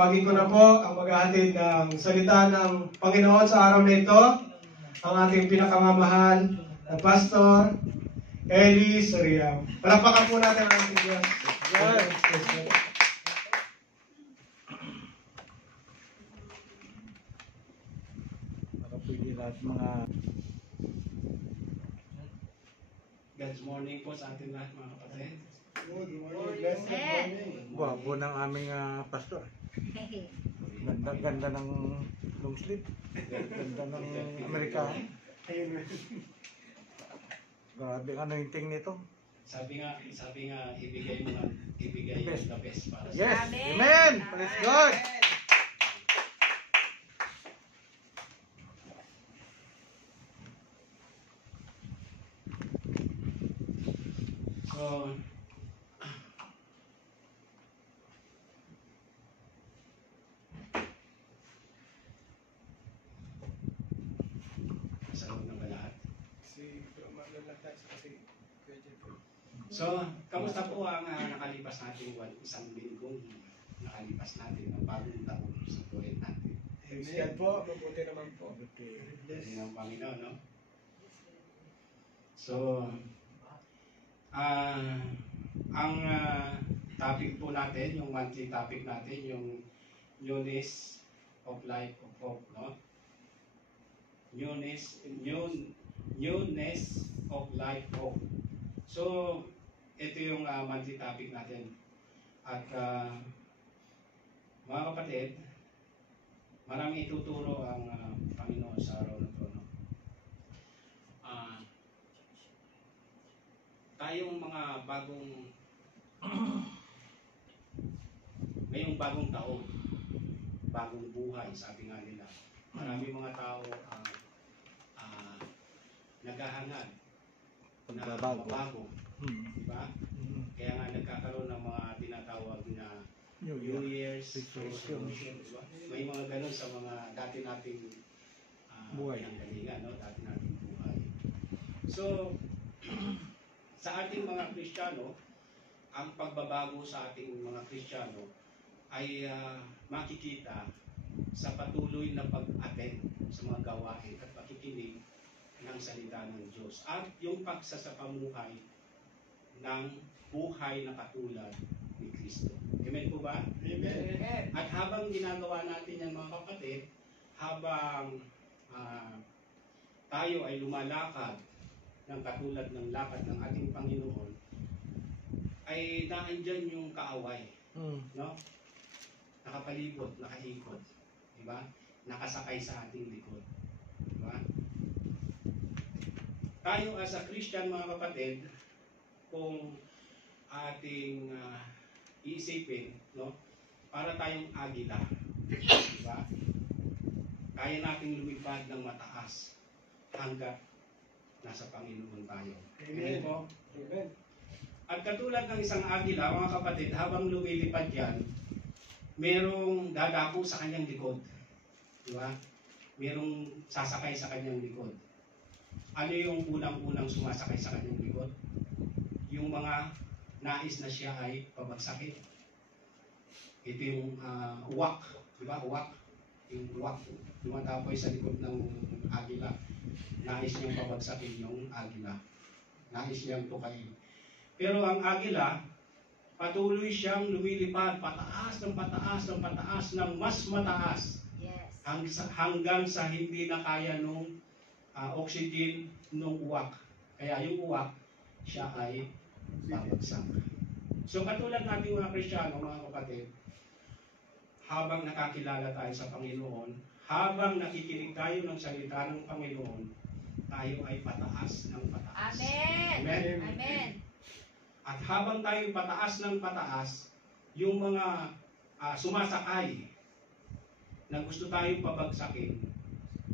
Tawagin ko na po ang maghahatid ng salita ng Panginoon sa araw na ito, ang ating pinakamamahal na Pastor Eli Soriam. Palakpakan po natin ang ating Diyos. Para pwede lahat mga God's morning po sa ating lahat mga kapatid. Good morning. Blessed morning. guwapo ng aming pastor. Ganda ng long sleeve. Ganda ng Amerikano. Grabe ang anointing nito. Sabi nga ibigay mo the best para sa Yes! Amen. Amen! Praise God! So, masarap na ba lahat? So, kamusta po ang nakalipas natin isang linggong nakalipas natin ang bagong taon sa tuwid natin? Amen po. Mabuti naman po. Kasi ng Panginoon, no? So, ang topic po natin, yung monthly topic natin, yung newness of life of hope, no? Newness of life hope. So, ito yung monthly topic natin. At mga kapatid, maraming ituturo ang Panginoon sa araw na ito, no? Tayong mga ngayong bagong taon, bagong buhay, sabi nga nila. Marami mga tao naghahangad na mabago, di ba? Kaya nga nagkakaroon ng mga tinatawag na New Year's resolution, di ba? May mga ganun sa mga dati nating Buhay. pinanggalingan, no? Dati nating buhay. So, sa ating mga Kristiyano, ang pagbabago sa ating mga Kristiyano ay makikita sa patuloy na pag-attend sa mga gawain at pakikinig ng salita ng Diyos at yung pagsasapamuhay ng buhay na katulad ni Kristo. Amen po ba? Amen. At habang ginagawa natin yan mga kapatid, habang tayo ay lumalakad ng katulad ng lakad ng ating Panginoon, ay naandyan yung kaaway, no? Nakapalibot, nakaikot, di ba? Nakasakay sa ating likod, di ba? Tayo as a Christian mga kapatid, kung ating iisipin, no? Para tayong agila, di ba? Kaya nating lumipad ng mataas hanggat nasa Panginoon tayo. Amen po? Amen. At katulad ng isang agila, mga kapatid, habang lumilipad yan, merong dadako sa kanyang likod. Di ba? Merong sasakay sa kanyang likod. Ano yung unang-unang sumasakay sa kanyang likod? Yung mga nais na siya ay pabagsakin. Ito yung uwak. Di ba? Uwak. Yung uwak. Lumatapoy sa likod ng agila. Nais niyang pabagsakin yung agila. Nais niyang tukayin. Pero ang agila, patuloy siyang lumilipad pataas ng pataas ng pataas ng mas mataas. Yes. Hanggang sa hindi na kaya nung oxygen nung uwak. Kaya yung uwak, siya ay babagsak. So katulad nating mga Kristiyano, mga kapatid, habang nakakilala tayo sa Panginoon, habang nakikinig tayo ng salita ng Panginoon, tayo ay pataas ng pataas. Amen. Amen. Amen. At habang tayo pataas ng pataas, yung mga sumasakay na gusto tayong pabagsakin,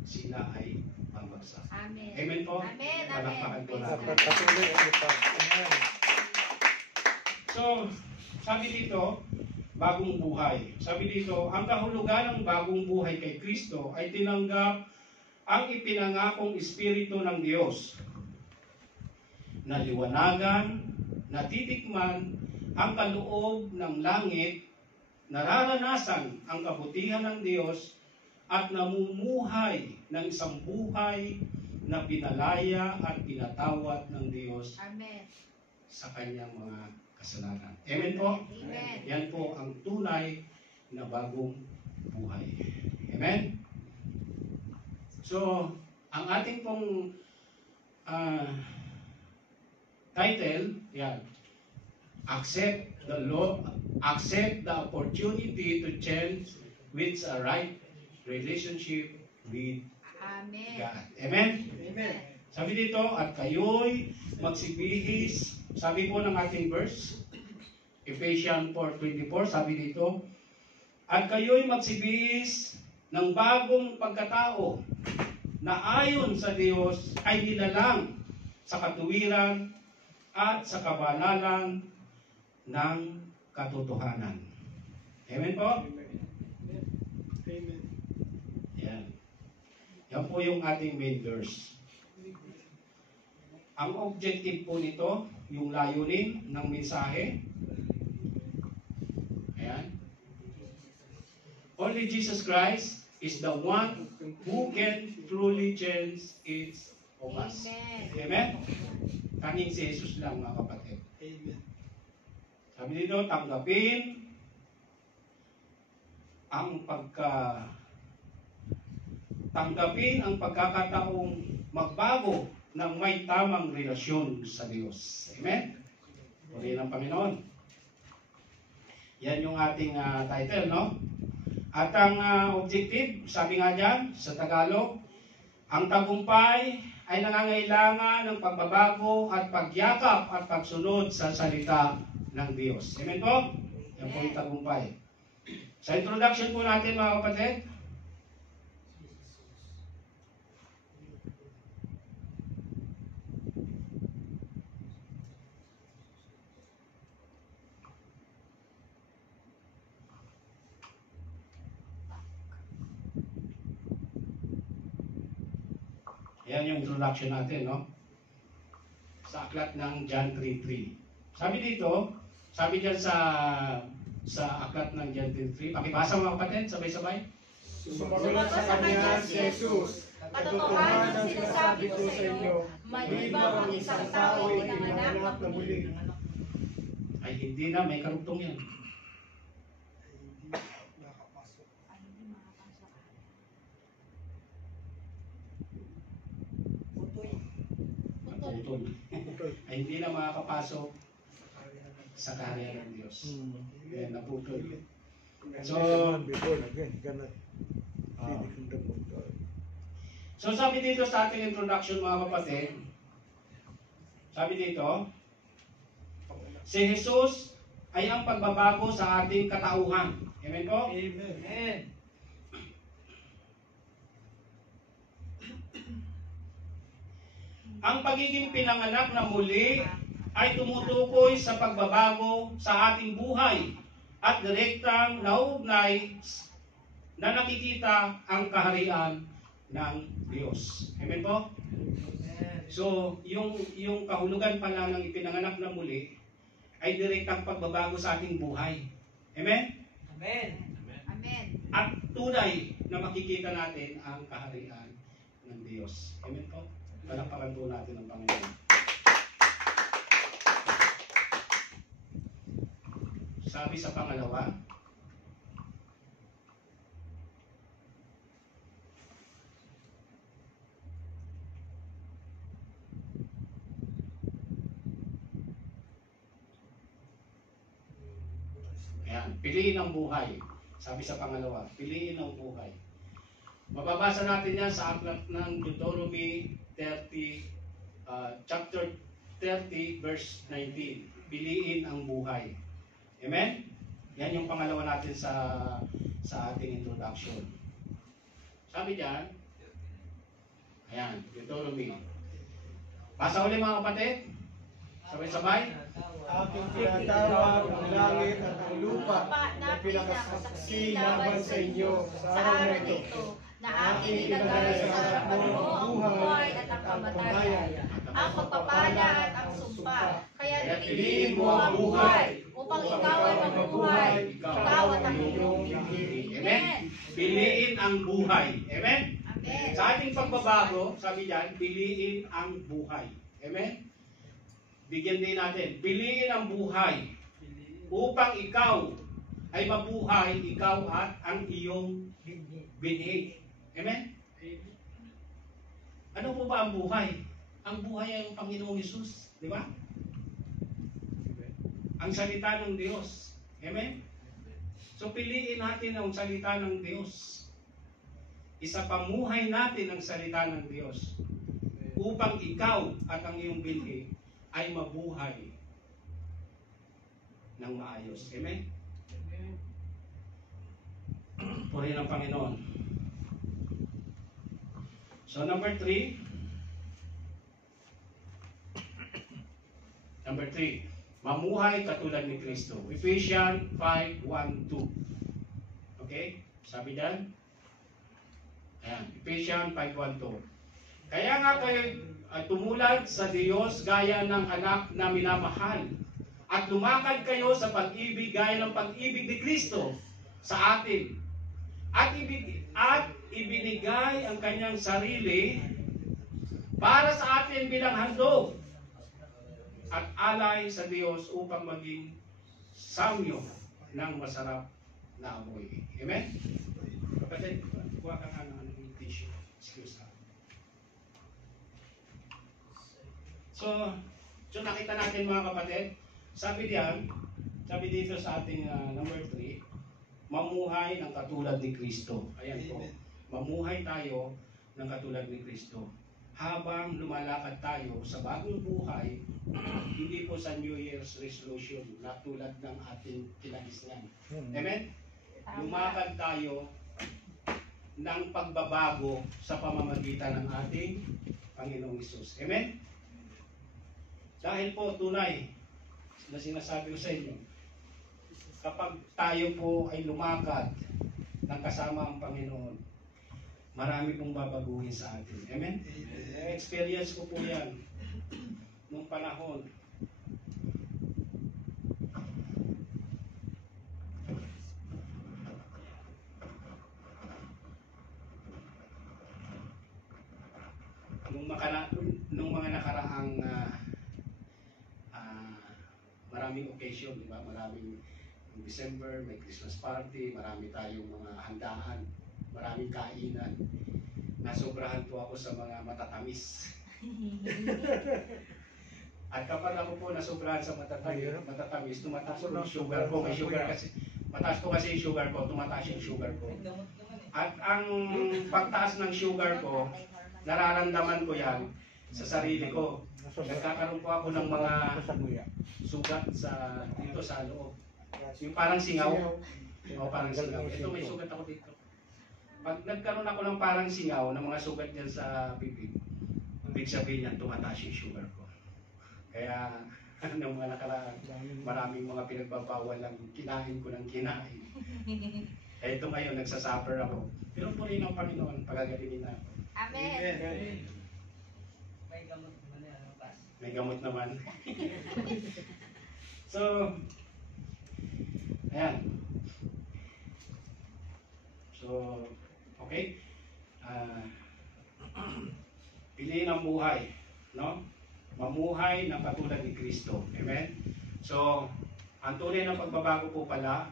sila ay pabagsak. Amen. Amen po? Amen. Palakpakan po Amen. natin. Patuloy ang lipad. Amen. So, sabi dito, bagong buhay. Sabi dito, ang kahulugan ng bagong buhay kay Kristo ay tinanggap ang ipinangakong Espiritu ng Diyos na liwanagan, natitikman ang kaloob ng langit nararanasan ang kabutihan ng Diyos at namumuhay ng isang buhay na pinalaya at pinatawad ng Diyos Amen. sa kanyang mga kasalanan. Amen po? Amen. Yan po ang tunay na bagong buhay. Amen? So, ang ating pong title, yan, accept the opportunity to change with a right relationship with Amen. God. Amen? Amen. Sabi dito, at kayo'y magsibihis, sabi po ng ating verse, Ephesians 4:24, sabi dito, at kayo'y magsibihis ng bagong pagkatao na ayon sa Diyos ay nilalang sa katuwiran at sa kabanalan ng katotohanan. Amen po? Amen. Yan. Yan po yung ating main verse. Ang objective po nito, yung layunin ng mensahe. Ayan. Only Jesus Christ is the one who can truly change each of us. Amen. Amen? Tanging si Jesus lang, mga kapatid. Amen. Sabi dito, tanggapin ang pagkakataong magbago ng may tamang relasyon sa Diyos. Amen? Purihin ang Panginoon. Yan yung ating title, no? At ang objective, sabi nga dyan, sa Tagalog, ang tagumpay ay nangangailangan ng pagbabago at pagyakap at pagsunod sa salita ng Diyos. Amen po? Yan po yung tagumpay. Sa introduction po natin, mga kapatid, yan yung introduction natin, no? Sa aklat ng John 3:3. Sabi dito, sabi diyan sa aklat ng John 3:3, pakibasa mga kapatid, sabay-sabay. Sumagot sa kanya si Jesus, katotohanan ang sinasabi ko sa inyo, maliban ang isang tao ay pinanganak na muli. Ay hindi na, may karugtong yan. Naputol. Ay hindi na makakapasok sa kaharian ng Diyos. Yan, naputol. So, before again, cannot see the kingdom of God. So sabi dito sa ating introduction, mga kapatid, sabi dito, si Jesus ay ang pagbabago sa ating katauhan. Amen po? Amen. Ang pagiging pinanganak na muli ay tumutukoy sa pagbabago sa ating buhay at direktang nauugnay na nakikita ang kaharian ng Diyos. Amen po? So, yung kahulugan pala ng ipinanganak na muli ay direktang pagbabago sa ating buhay. Amen? Amen. At tunay na makikita natin ang kaharian ng Diyos. Amen po? Palakpakan po natin ang Panginoon. Sabi sa pangalawa, ayan, piliin ang buhay. Sabi sa pangalawa, piliin ang buhay. Mababasa natin yan sa aklat ng Deuteronomy 30, chapter 30, verse 19. Piliin ang buhay. Amen? Yan yung pangalawa natin sa ating introduction. Sabi diyan, ayan, Deuteronomy. Basa ulit mga kapatid. Sabay-sabay. Aking tinatawag ang langit at ang lupa na pinakasaksi laban sa inyo sa araw na ito, na aking ilagay sa harap mo ang buhay at ang kamatayan, ang pagpapala at ang sumpa. Kaya piliin mo ang buhay Upang ikaw ay mabuhay, ikaw at ang iyong binhi. Amen? Piliin ang buhay. Amen? Amen. Sa ating pagbabago, sabi diyan, piliin ang buhay. Amen? Bigyan din natin, piliin ang buhay upang ikaw ay mabuhay, ikaw at ang iyong binhi. Amen? Ano po ba ang buhay? Ang buhay ay ang Panginoong Hesus. Di ba? Ang salita ng Diyos. Amen? So piliin natin ang salita ng Diyos. Isapamuhay natin ang salita ng Diyos upang ikaw at ang iyong binhi ay mabuhay ng maayos. Amen? Purihin ang Panginoon. So number 3. Number 3. Mamuhay katulad ni Kristo. Ephesians 5:1-2. Okay? Sabi diyan. Ayan. Ephesians 5:1-2. Kaya nga kayo tumulad sa Diyos gaya ng anak na minamahal. At lumakad kayo sa pag-ibig gaya ng pag-ibig ni Kristo sa atin. At ibinigay ang kanyang sarili para sa atin bilang handog at alay sa Diyos upang maging samyo ng masarap na amoy. Amen? Kapatid, kuha ka nga ng tissue. Excuse me. So nakita natin mga kapatid, sabi dito sa ating number 3, mamuhay ng katulad ni Kristo. Ayan po. Mamuhay tayo ng katulad ni Kristo. Habang lumalakad tayo sa bagong buhay, hindi po sa New Year's resolution na tulad ng ating kinagisnan. Amen? Lumakad tayo ng pagbabago sa pamamagitan ng ating Panginoong Hesus. Amen? Dahil po tunay na sinasabi ko sa inyo, kapag tayo po ay lumakad ng kasama ang Panginoon, marami pong babaguhin sa atin. Amen? Experience ko po yan nung panahon. Nung mga nakaraang maraming occasion, di ba? Maraming December, may Christmas party, marami tayong mga handaan, maraming kainan. Nasobrahan po ako sa mga matatamis. At kapag ako po nasobrahan sa matatamis, tumataas po yung sugar ko. May sugar kasi. Mataas po kasi yung sugar ko, tumataas yung sugar ko. At ang pagtaas ng sugar ko, nararamdaman ko yan sa sarili ko. Nagkakaroon po ako ng mga sugat dito sa loob. Yung parang singaw. O parang singaw. Ito may sugat ako dito. Pag nagkaroon ako ng parang singaw ng mga sugat dyan sa bibig, ibig sabihin yan, tumataas yung sugar ko. Kaya, ng mga nakaraan, maraming mga pinagbabawal lang, kinain ko ng kinain. Kaya ito ngayon, nagsasuffer ako. Pero po rin ang Panginoon, pagagalingin na. Amen. May gamot naman. So, ayan. So, okay. Piliin ang buhay, no? Mamuhay ng katulad ni Kristo. Amen? So, ang tunay ng pagbabago po pala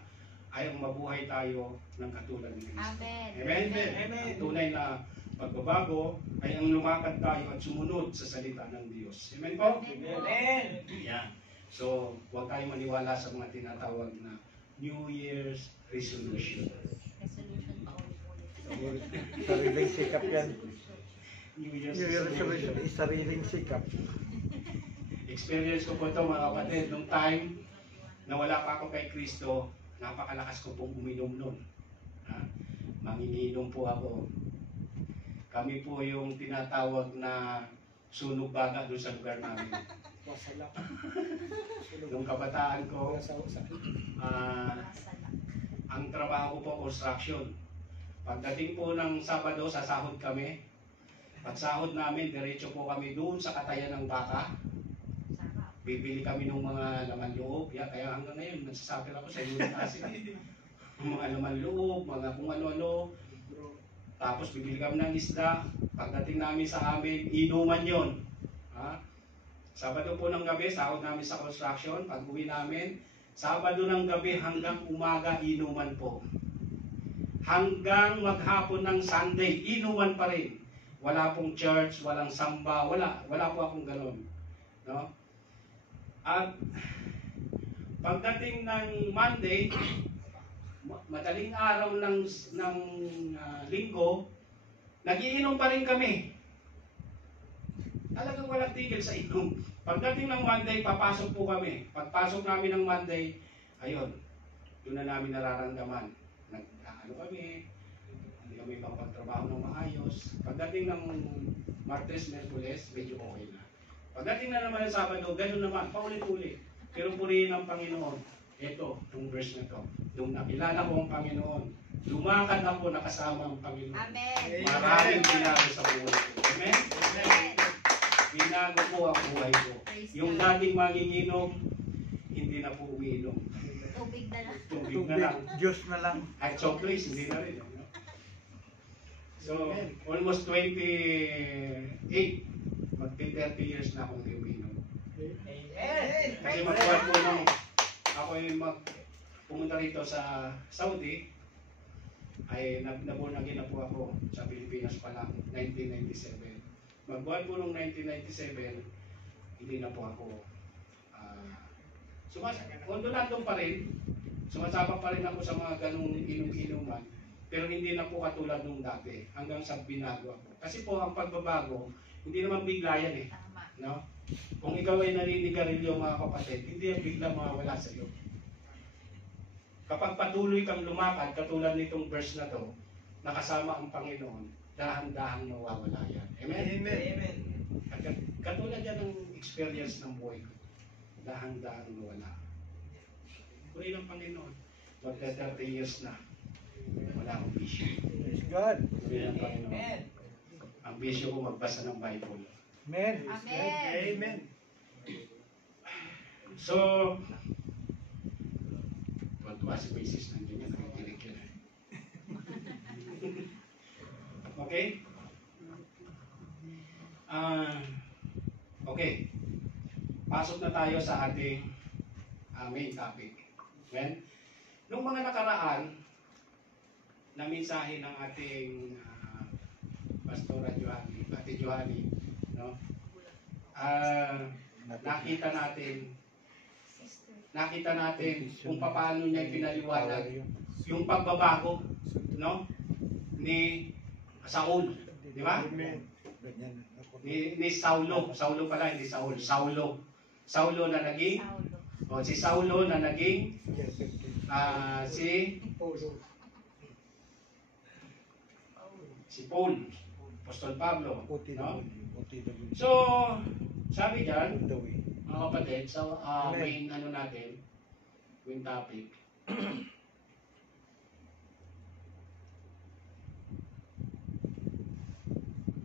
ay ang mabuhay tayo ng katulad ni Kristo. Amen. Amen? Amen. Ang tunay na pagbabago ay ang lumakad tayo at sumunod sa salita ng Diyos. Amen po? Amen. Yeah. So, huwag tayong maniwala sa mga tinatawag na New Year's resolution. Resolution pa ulit. Sariling sikap yan. New Year's New Year's resolution. resolution is sariling sikap. Experience ko po ito mga kapatid, nung time na wala pa ako kay Kristo, napakalakas ko pong uminom nun. Manginginom po ako. Kami po yung tinatawag na sunog baga doon sa lugar namin. Nung kabataan ko, ang trabaho ko po construction. Pagdating po ng Sabado, sasahod kami. Pag sahod namin, diretso po kami doon sa katayan ng baka. bibili kami ng mga laman loob. Kaya hanggang ngayon, nagsasuffer ako sa uric acid. Mga laman loob, mga kung ano-ano. Tapos bibili kami ng isda. Pagdating namin sa amin, inuman yon. Ha? Sabado po ng gabi, sahod namin sa construction. Pag uwi namin, Sabado ng gabi hanggang umaga, inuman po. Hanggang maghapon ng Sunday, inuman pa rin. Wala pong church, walang samba, wala po akong ganun. No? At pagdating ng Monday, madaling araw ng linggo, nagiinom pa rin kami. Talagang walang tigil sa inom. Pagdating ng Monday, papasok po kami. Pagpasok namin ng Monday, ayun, doon na namin nararamdaman. Nag-ano kami, hindi kami makapagtrabaho ng maayos. Pagdating ng Martes, Merkules, medyo okay na. Pagdating na naman ng Sabado, gano'n naman, paulit-ulit. Pero purihin ang Panginoon. Ito, itong verse na to. Nung nakilala ko ang Panginoon, lumakad ako nakasama ang Panginoon. Amen. Maraming binago sa buhay ko. Amen? Amen. Binago po ang buhay ko. Yung dating manginginom, hindi na po umiinom. Tubig na lang. Tubig na lang. Diyos na lang. At soft drinks, hindi na rin. No? So, almost 28, magti-30 years na akong hindi umiinom. Kasi magkuhan po nung ako yung pumunta rito sa Saudi, ay nabunagin na po ako sa Pilipinas pa lang, 1997. Magbuwan po nung 1997, hindi na po ako ondulando pa rin, sumasama pa rin ako sa mga ganung inom-inuman, pero hindi na po katulad nung dati, hanggang sa binago ako. Kasi po ang pagbabago, hindi naman bigla yan eh. Tama. No? Kung ikaw ay naninigarilyo mga kapatid, hindi yan bigla mawawala sa iyo. Kapag patuloy kang lumakad, katulad nitong verse na to, nakasama ang Panginoon, dahan-dahang mawawala yan. Amen? Amen. At katulad yan ng experience ng buhay ko. Dahan-dahang mawala. Puri ng Panginoon. Magka 30 years na. Wala akong bisyo. Praise God. Puri ng Panginoon. Ang bisyo ko magbasa ng Bible. Amen. Amen. So, tuwa si Basis nandiyan yan, nakikinig yun. Okay? Okay. Pasok na tayo sa ating main topic. Amen? Nung mga nakaraan, na mensahe ng ating Pastora Johanny, Ate Johanny, no? Nakita natin kung paano niya pinaliwanag yung pagbabago, no, ni Saul, di ba? Ni Saulo pala, hindi Saul, Saulo na naging si Saulo na naging si Paul, Apostol Pablo, no? So, sabi diyan, mga kapatid, sa main ano natin, main topic.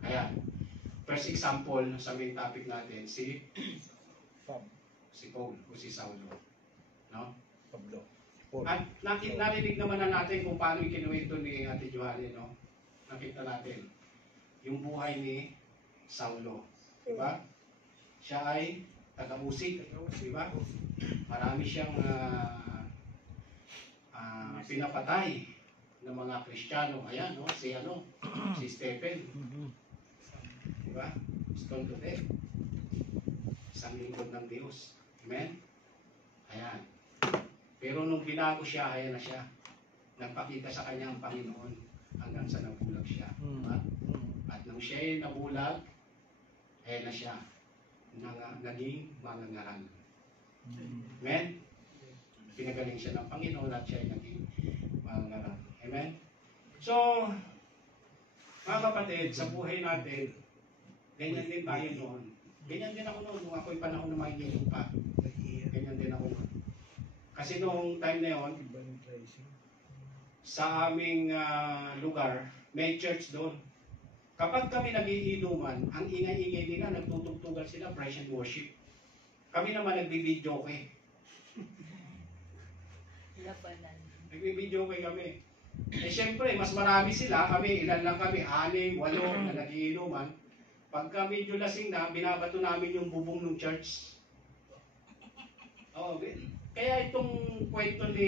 Ayan. First example sa main topic natin, si Paul o si Saulo. No? At narinig naman na natin kung paano ikinuwento ni Ate Johanny, no? Nakita natin yung buhay ni Saulo. Diba? Siya ay taga-usig. Diba? Marami siyang pinapatay ng mga Kristiyano. Ayan, no? Si Stephen. Diba? Stone to death. Isang lingkod ng Diyos. Amen? Ayan. Pero nung binago siya, ayan na siya. Nagpakita sa kanya ang Panginoon hanggang sa nabulag siya. Diba? At nung siya ay nabulag, ayan na siya. Naging mangangaral. Amen? Pinagaling siya ng Panginoon at siya ay naging mangangaral. Amen? So, mga kapatid, sa buhay natin, ganyan din tayo noon. Ganyan din ako noon, nung ako'y panahon na makikinig pa. Ganyan din ako noon. Kasi noong time na yon, sa aming lugar, may church doon. Kapag kami nag-iinuman, ang ingay-ingay nila, nagtutugtugan sila, praise and worship. Kami naman nagbibidyo kay. Labanan. Nagbibidyo kami. Eh syempre, mas marami sila. Kami, ilan lang kami, 6, 8 na nagiinuman. Pagka medyo lasing na, binabato namin yung bubong ng church. Oh, kaya itong kwento ni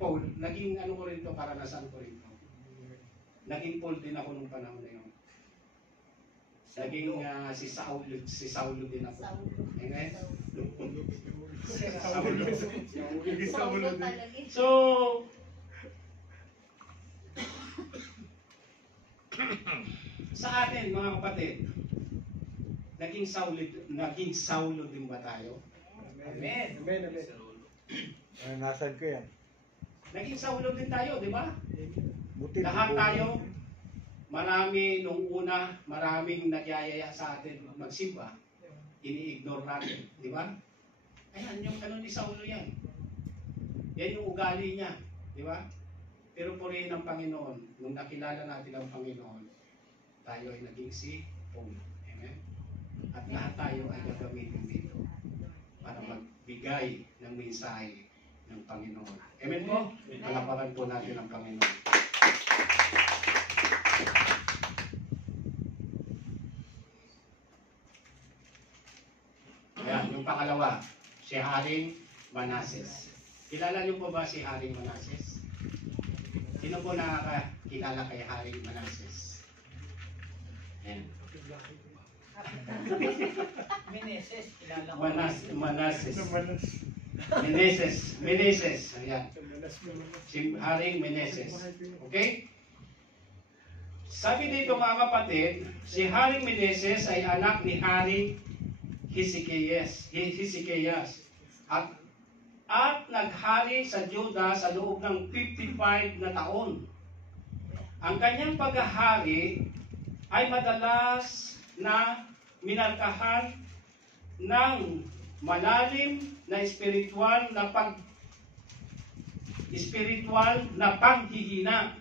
Paul, naging ano ko rin to, karanasan ko rin to. Naging Paul din ako nung panahon na yun. Naging si Saulo din ako. Amen? Saulo talaga. So, sa atin mga kapatid, naging Saulo din ba tayo? Amen. Amen. Amen. Nasan ko yan? Naging Saulo din tayo, di ba? Buti Lahat tayo, marami nung una, maraming nagyayaya sa atin magsimba. Ini-ignore natin, di ba? Ayan, yung ano ni Saulo yan. Yan yung ugali niya, di ba? Pero purihin ng Panginoon, nung nakilala natin ang Panginoon, tayo ay naging si Paul. Amen? At lahat tayo ay gagamitin dito para magbigay ng mensahe ng Panginoon. Amen po? Palapakan po natin ang Panginoon. Ayan, yung pangalawa, si Haring Manases. Kilala niyo po ba si Haring Manases? Sino po nakakilala kay Haring Manases? Ayan. Meneses, kilala ko. Manases. Meneses. Ayan. Si Haring Meneses. Okay? Sabi dito mga kapatid, si Haring Meneses ay anak ni Haring Hezekias. At naghari sa Juda sa loob ng 55 na taon. Ang kanyang paghahari ay madalas na minarkahan ng malalim na espiritual na panghihina.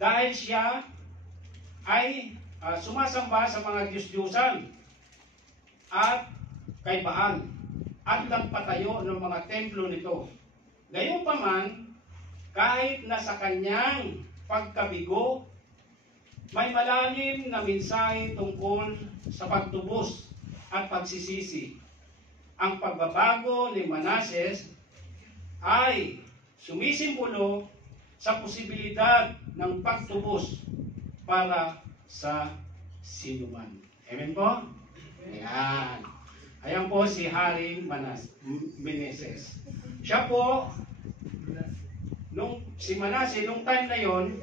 Dahil siya ay sumasamba sa mga Diyos-Diyosan at kay Baal at nagpatayo ng mga templo nito. Gayunpaman, kahit na sa kanyang pagkabigo, may malalim na mensahe tungkol sa pagtubos at pagsisisi. Ang pagbabago ni Manases ay sumisimbolo sa posibilidad ng pagtubos para sa sinuman. Amen po? Ayan. Ayan po si Haring Meneses. Siya po, si Manases, nung time na yon,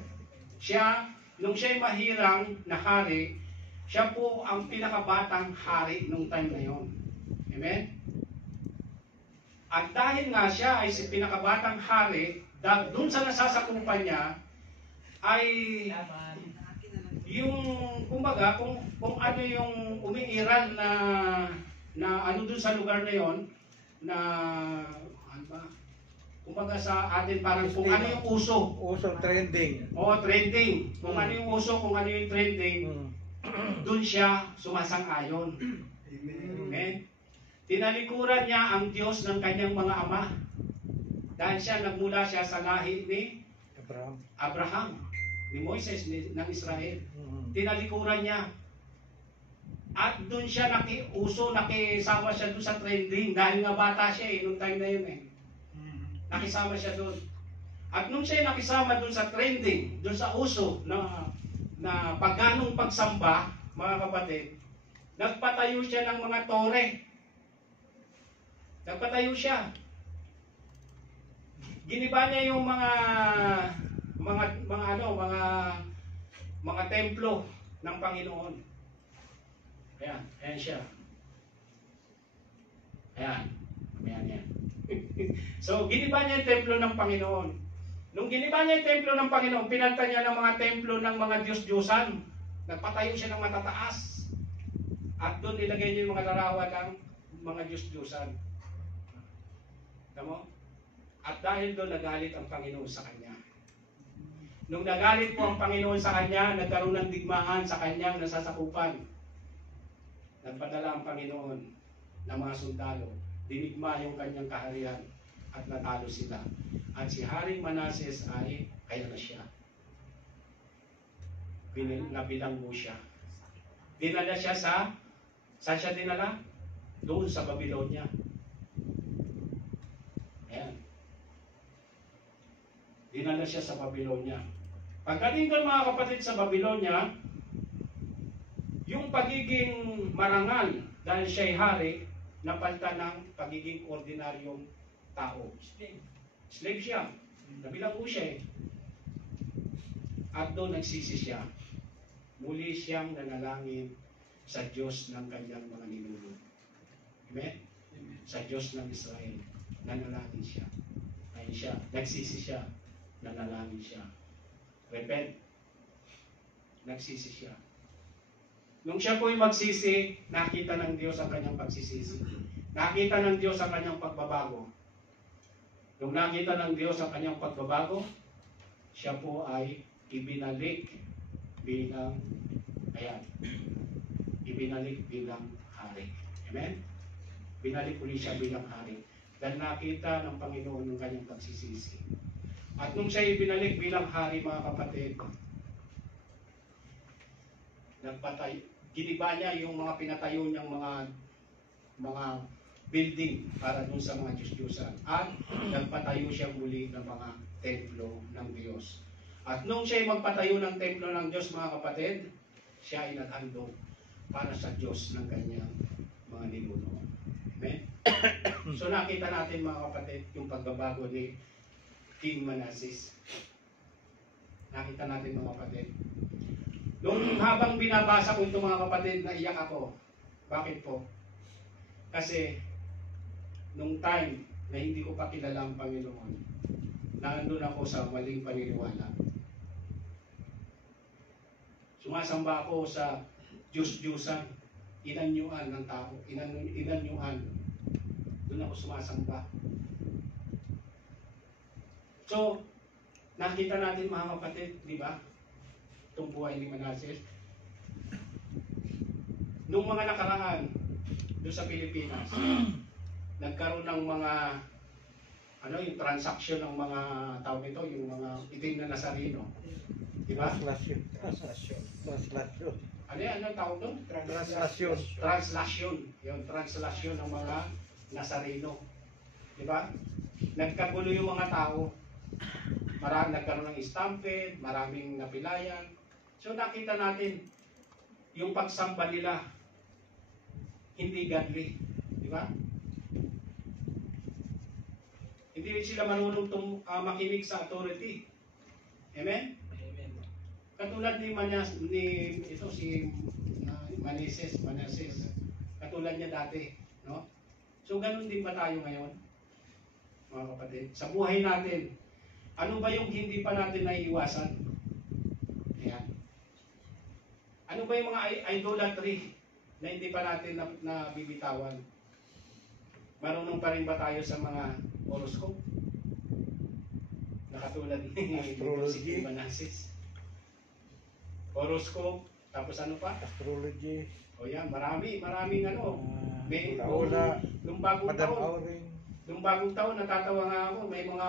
nung siya'y mahirang na hari, siya po ang pinakabatang hari nung time na yon. Amen? At dahil nga siya ay si pinakabatang hari, doon sa nasasakupan niya, ay yung, kumbaga, kung ano yung umiiral na ano doon sa lugar na yon, na, ano ba, kumbaga sa atin parang kung ano yung uso. Usong trending. O, trending. Kung ano yung uso, kung ano yung trending, doon siya sumasang-ayon. Amen. Tinalikuran niya ang Diyos ng kanyang mga ama. Dahil nagmula siya sa lahi ni Abraham, ni Moises, ng Israel. Tinalikuran niya. At doon siya nakisama siya doon sa trending. Dahil nga bata siya noong time na yun nakisama siya doon. At nung siya nakisama doon sa trending, doon sa uso na paganong pagsamba, mga kapatid, nagpatayo siya ng mga tore. Nagpatayo siya. Giniba niya yung mga templo ng Panginoon. Ayan siya. Ayan yan. So, giniba niya yung templo ng Panginoon. Nung giniba niya yung templo ng Panginoon, pinalta niya ng mga templo ng mga Diyos-Diyosan. Nagpatayo siya ng matataas. At doon nilagay niya yung mga larawan ng mga Diyos-Diyosan. Tama? At dahil doon nagalit ang Panginoon sa kanya. Nung nagalit po ang Panginoon sa kanya, nagkaroon ng digmaan sa kanyang nasasakupan. Nagpadala ang Panginoon ng mga sundalo, dinigma yung kanyang kaharian at natalo sila. At si Haring Manases ay kaya na siya. Nabilanggo siya. Dinala siya saan siya dinala? Doon sa Babylonia. Ayan. Dinala siya sa Babylonia. Pagdating doon mga kapatid sa Babylonia, yung pagiging marangal dahil siya'y hari, napalitan ng pagiging ordinaryong tao. Slave siya. Nabilanggo siya eh. At doon nagsisi siya. Muli siyang nanalangin sa Diyos ng kanyang mga ninuno. Amen? Sa Diyos ng Israel. Nanalangin siya. Ayun siya. Nagsisi siya. Nanalangin siya. Repent. Nagsisi siya. Nung siya po'y magsisi, nakita ng Diyos ang kanyang pagsisisi. Nakita ng Diyos ang kanyang pagbabago. Nung nakita ng Diyos ang kanyang pagbabago, siya po ay ibinalik bilang, ibinalik bilang hari. Amen? Binalik ulit siya bilang hari. Dahil nakita ng Panginoon ng kanyang pagsisisi. At nung siya ibinalik bilang hari, mga kapatid, giniba niya yung mga pinatayo niyang mga building para dun sa mga Diyos-Diyosan. At nagpatayo siya muli ng mga templo ng Diyos. At nung siya magpatayo ng templo ng Diyos, mga kapatid, siya ay naghandog para sa Diyos ng kanyang mga ninuno. Amen? So nakita natin, mga kapatid, yung pagbabago ni King Manasseh. Nakita natin, mga kapatid. Nung habang binabasa ko ito, mga kapatid, naiyak ako. Bakit po? Kasi nung time na hindi ko pa kilala ang Panginoon, naandun ako sa maling paniniwala. Sumasamba ako sa Diyos-Diyusan, inanyuan ng tao, inanyuan. Doon ako sumasamba. So, nakita natin, mga kapatid, di ba? Itong buhay ni Manasseh. Nung mga nakaraan, doon sa Pilipinas, nagkaroon ng mga yung transaction ng mga tao nito, yung mga itim na Nazareno. Di ba? Translasyon. Ano ang tawag doon? Translasyon. Translasyon. Yung translasyon ng mga Nazareno. Di ba? Nagkagulo yung mga tao. Nagkaroon ng stampede, maraming napilayan. So nakita natin yung pagsamba nila hindi godly. Di ba? Hindi rin sila marunong makinig sa authority. Amen? Amen. Katulad ni Manasseh. Katulad niya dati. No? So ganun din ba tayo ngayon? Mga kapatid. Sa buhay natin, ano ba yung hindi pa natin naiiwasan? Ayan. Ano ba yung mga idolatry na hindi pa natin nabibitawan? Marunong pa rin ba tayo sa mga horoscope? Nakatulad ni Astrology. Manasseh. Horoscope, tapos ano pa? Astrology. O yan, maraming May Ula-ula. nung bagong Madam taon, Auring. nung bagong taon, natatawa nga ako, may mga,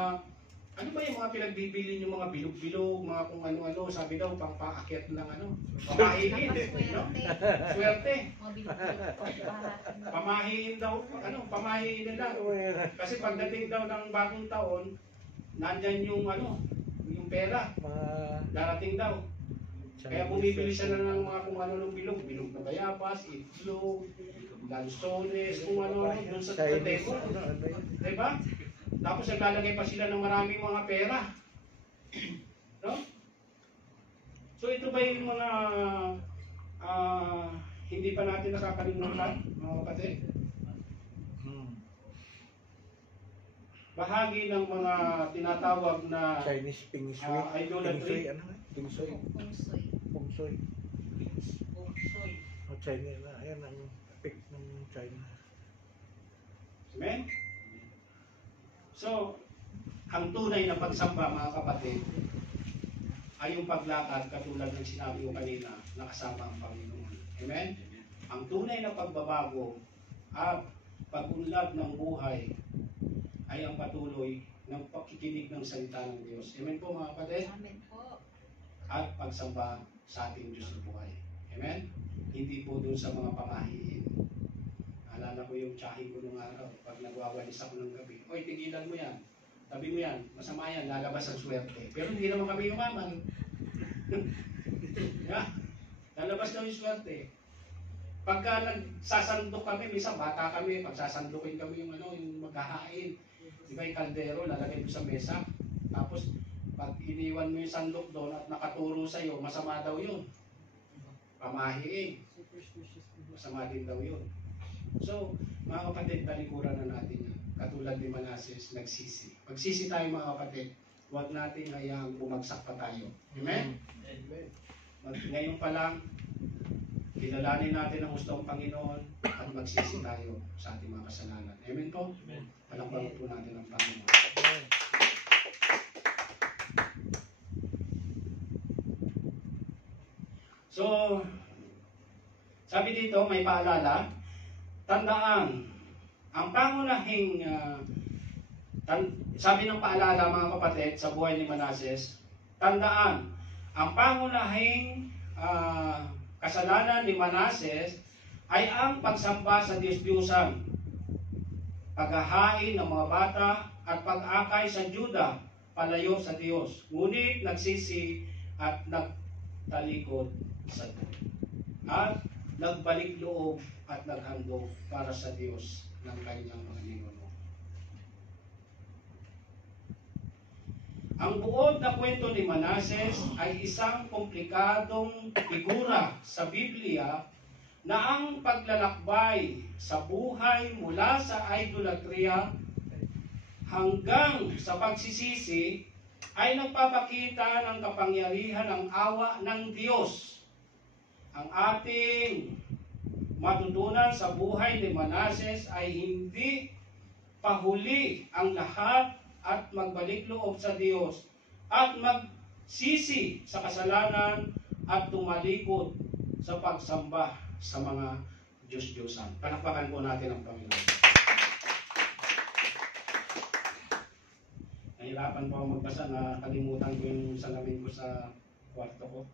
ano ba yung mga pinagbibili yung mga bilog-bilog, mga kung ano-ano, sabi daw, pang paakyat ng pamahiin, no? Swerte. Pamahiin daw, pamahiin nila. Kasi pagdating daw ng bagong taon, nandyan yung yung pera, Mga darating daw. Kaya bumibili siya na ng mga kung ano ng bilog na bayabas, itlog, lansones, kung ano doon sa Chinese. table. Ano yun? Diba? Tapos naglalagay pa sila ng maraming mga pera. No? So ito ba yung mga hindi pa natin nakakalimutan, mga kapatid? Bahagi ng mga tinatawag na Chinese Ping Shui. idolatry. Ano? Ping Shui. Peng Shui. Soy. O China na. Ayan ang pick ng China. Amen? So, ang tunay na pagsamba, mga kapatid, ay yung paglakad katulad ng sinabi ko kanina na kasama ang Panginoon. Amen? Ang tunay na pagbabago at pag-unlad ng buhay ay ang patuloy ng pakikinig ng salita ng Diyos. Amen po mga kapatid? Amen po. At pagsamba sa ating Diyos na buhay. Amen? Hindi po doon sa mga pamahiin. Alala ko yung tsahin ko nung araw, pag nagwawalis ako ng gabi, oy, tigilan mo yan. Tabi mo yan, masama yan, lalabas ang swerte. Pero hindi naman kami yumaman. Yeah. Lalabas daw yung swerte. Pagka nagsasandok kami, minsan bata kami, pagsasandokin kami yung maghahain. Di ba yung kaldero, lalagay mo sa mesa. Tapos, pag iniwan mo yung sandok doon at nakaturo sa'yo, masama daw yun. Pamahiin. Masama din daw yun. So, mga kapatid, talikuran na natin yan. Katulad ni Manases, nagsisi. Magsisi tayo mga kapatid. Huwag natin hayaang bumagsak pa tayo. Amen? Ngayon pa lang, kilalanin natin ang gusto ng Panginoon at magsisi tayo sa ating mga kasalanan. Amen po? Palakpakan po natin ang Panginoon. So, sabi dito, may paalala, tandaan, ang pangunahing, sabi ng paalala mga kapatid sa buhay ni Manases, tandaan, ang pangunahing kasalanan ni Manases ay ang pagsamba sa Diyos-Diyusan, paghahain ng mga bata at pag-akay sa Juda palayo sa Diyos. Ngunit nagsisi at nagtalikod sa Diyos. At nagbalik loob at naghandog para sa Diyos ng kanyang mga ninuno. Ang buod na kwento ni Manases ay isang komplikadong figura sa Biblia na ang paglalakbay sa buhay mula sa idolatria hanggang sa pagsisisi ay nagpapakita ng kapangyarihan ng awa ng Diyos. Ang ating matutunan sa buhay ni Manases ay hindi pahuli ang lahat at magbalik loob sa Diyos at magsisi sa kasalanan at tumalikod sa pagsamba sa mga Diyos-Diyosan. Palakpakan po natin ang Panginoon. Nahirapan po ako magbasa, nakalimutan ko yung salamin ko sa kwarto ko.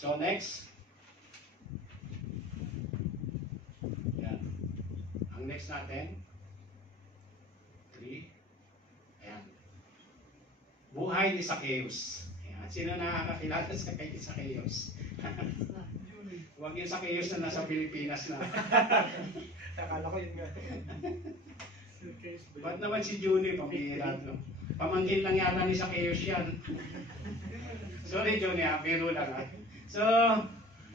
So next. Yan. Ang next natin, 3. Ayan. Buhay ni Zacchaeus. Ayan. Sino nakakakilala sa kay Zacchaeus? Huwag yung Zacchaeus na nasa Pilipinas na. Akala ko yun nga. Ba't naman si Juni, pamihira no? Pamangkin lang yata ni Zacchaeus yan. Sorry Juni, biro lang ha. So,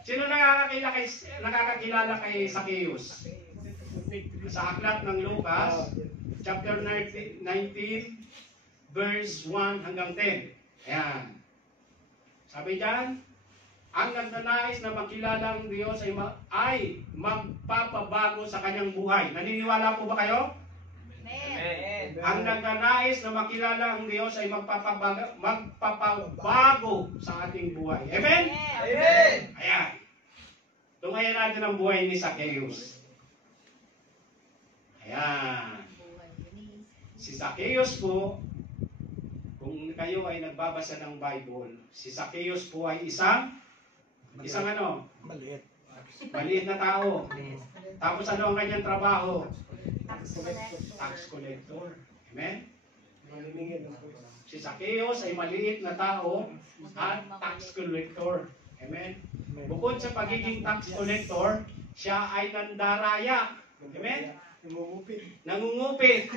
sino nakakakilala kay Zacchaeus? Sa aklat ng Lucas, chapter 19, verse 1 hanggang 10. Ayan. Sabi dyan, ang nagnanais na makilala ang Diyos ay magpapabago sa kanyang buhay. Naniniwala po ba kayo? Amen. Ang nagnanais na makilala ang Diyos ay magpapabago sa ating buhay. Amen? Amen. Ayan. Tungayan natin ang buhay ni Zacchaeus. Ayan. Si Zacchaeus po, kung kayo ay nagbabasa ng Bible, si Zacchaeus po ay isang ano? Maliit. Maliit na tao. Tapos ano ang kanyang trabaho? Tax Collector. Amen? Manimingin ng puso. Si Zacchaeus ay maliit na tao at tax collector. Amen? Bukod sa pagiging tax collector, siya ay nandaraya. Amen? Namumupit. Nangungupit.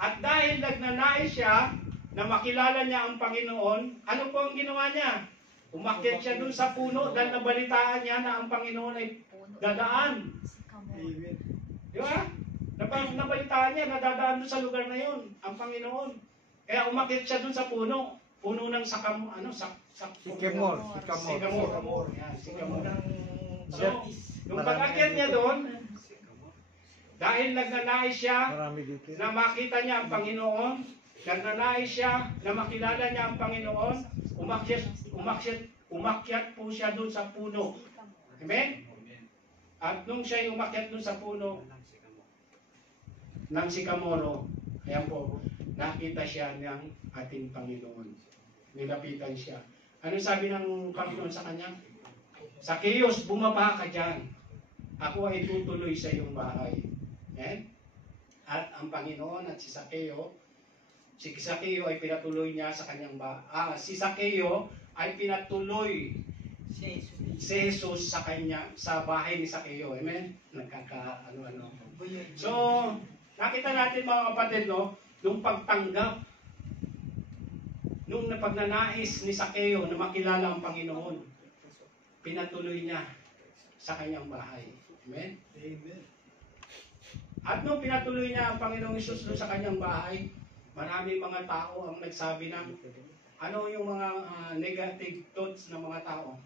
At dahil nagnanais siya na makilala niya ang Panginoon, ano po ang ginawa niya? Umakyat siya dun sa puno dahil nabalitaan niya na ang Panginoon ay dadaan. Amen. Di ba? Nabalitaan niya, nadadaan dun sa lugar na yun, ang Panginoon. Kaya umakyat siya dun sa puno. Puno ng sycamore. Yan, sycamore. So, nung pag-akyat niya doon, dahil nagnanais siya Marami dito. na makita niya ang Panginoon, nagnanais siya na makilala niya ang Panginoon, umakyat po siya doon sa puno. Amen? At nung siya umakyat doon sa puno ng sikamoro, ayan po, nakita siya ng ating Panginoon. Nilapitan siya. Ano sabi ng Panginoon sa kanya? Zacchaeus, bumaba ka dyan. Ako ay tutuloy sa iyong bahay. Amen? At ang Panginoon at si Zacchaeus ay pinatuloy niya sa kanyang bahay. Si Zacchaeus ay pinatuloy si Jesus sa bahay ni Zacchaeus. Amen? Nagkaka-ano-ano. So, nakita natin mga kapatid, no? Nung pagtanggap, nung napagnanais ni Zacchaeus na makilala ang Panginoon, pinatuloy niya sa kanyang bahay. Amen? Amen. At nung pinatuloy niya ang Panginoong Hesus doon sa kanyang bahay, maraming mga tao ang nagsabi ng ano yung mga negative thoughts ng mga tao.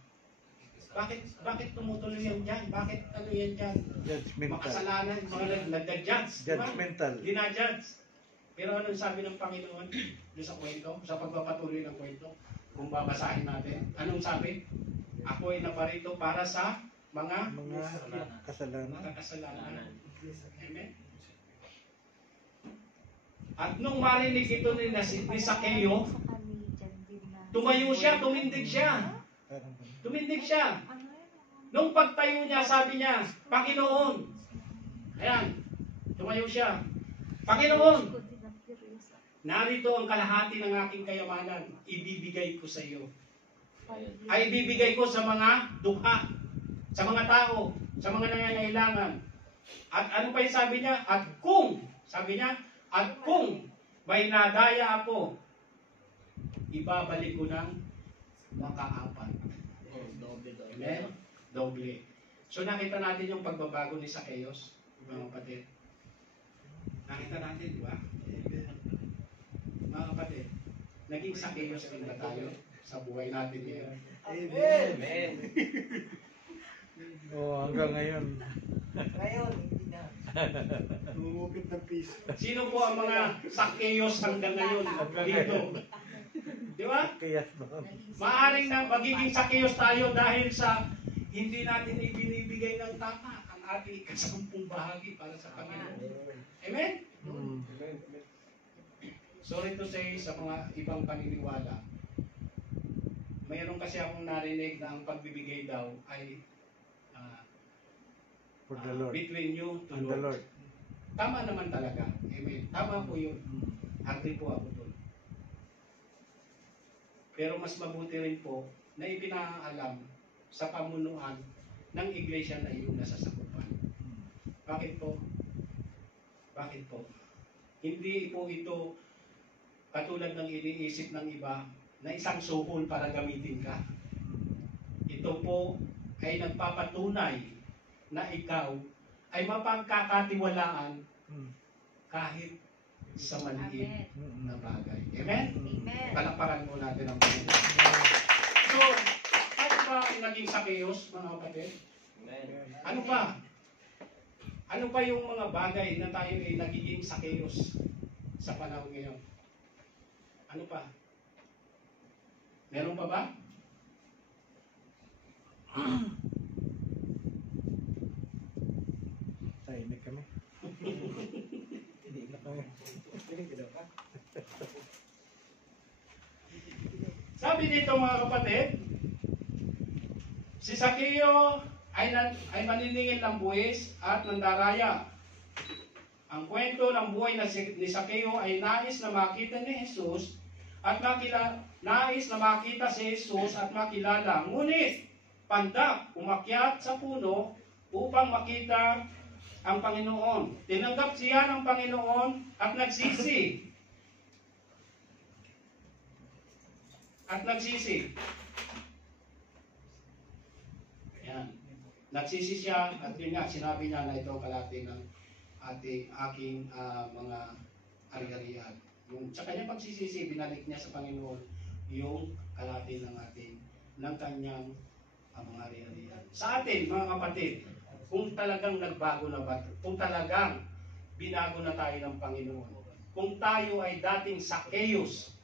Bakit tumutuloy yan dyan? Bakit ano yan dyan? Judgmental. Makasalanan, mga nagda-judge. Diba? Judgmental. Dinajudge. Pero anong sabi ng Panginoon doon sa kwento, sa pagpapatuloy ng kwento? Kung babasahin natin, anong sabi? Ako ay naparito para sa mga kasalanan. kasalanan. Amen? At nung marinig ito ni Zacchaeus, tumayo siya, tumindig siya. Tumindig siya. Nung pagtayo niya, sabi niya, Panginoon. Ayan, tumayo siya. Panginoon, narito ang kalahati ng aking kayamanan, ibibigay ko sa iyo. Ay ibibigay ko sa mga dukha, sa mga tao, sa mga nangangailangan. At ano pa yung sabi niya? At kung may nadaya ako, ibabalik ko ng makaapat. Amen? Doble. So nakita natin yung pagbabago ni Zacchaeus, mga kapatid. Nakita natin, di ba? Mga kapatid, naging Zacchaeus din ba tayo sa buhay natin ngayon? Amen. Hanggang ngayon. Ngayon, hindi na. Umupit ng piso. Sino po ang mga Zacchaeus hanggang ngayon dito? Di ba? Kaya ba? Maaring na magiging Zacchaeus tayo dahil sa hindi natin ibinibigay ng tama ang ating ikasampung bahagi para sa Panginoon. Amen? Sorry to say sa mga ibang paniniwala, mayroon kasi akong narinig na ang pagbibigay daw ay For the Lord. between you to And the Lord. Tama naman talaga. Amen. Tama po yun. Agree po ako doon. Pero mas mabuti rin po na ipinaalam sa pamunuan ng iglesia na iyong nasasakupan. Bakit po? Bakit po? Hindi po ito katulad ng iniisip ng iba na isang suhol para gamitin ka. Ito po ay nagpapatunay na ikaw ay mapagkakatiwalaan kahit sa maliit na bagay. Amen? Amen. Palakpakan mo natin ang Panginoon. So, ano ba ang naging Zacchaeus, mga kapatid? Ano pa? Ano pa yung mga bagay na tayo ay nagiging Zacchaeus sa panahon ngayon? Ano pa? Meron pa ba? Tahimik kami. Hindi na kami. Sabi dito mga kapatid, si Zacchaeus ay maniningil ng buwis at ng daraya. Ang kwento ng buhay ni Zacchaeus ay nais na makita ni Jesus at nais na makita si Jesus at makilala. Ngunit, pandak, umakyat sa puno upang makita ang Panginoon. Tinanggap siya ng Panginoon at nagsisi. Ayan. Nagsisi siya at yun nga, sinabi niya na ito kalahati ng aking mga ari-arian. Sa kanyang pagsisisi, binalik niya sa Panginoon yung kalahati ng kanyang mga ari-arian. Sa atin, mga kapatid, kung talagang nagbago na ba, kung talagang binago na tayo ng Panginoon, kung tayo ay dating Zacchaeus,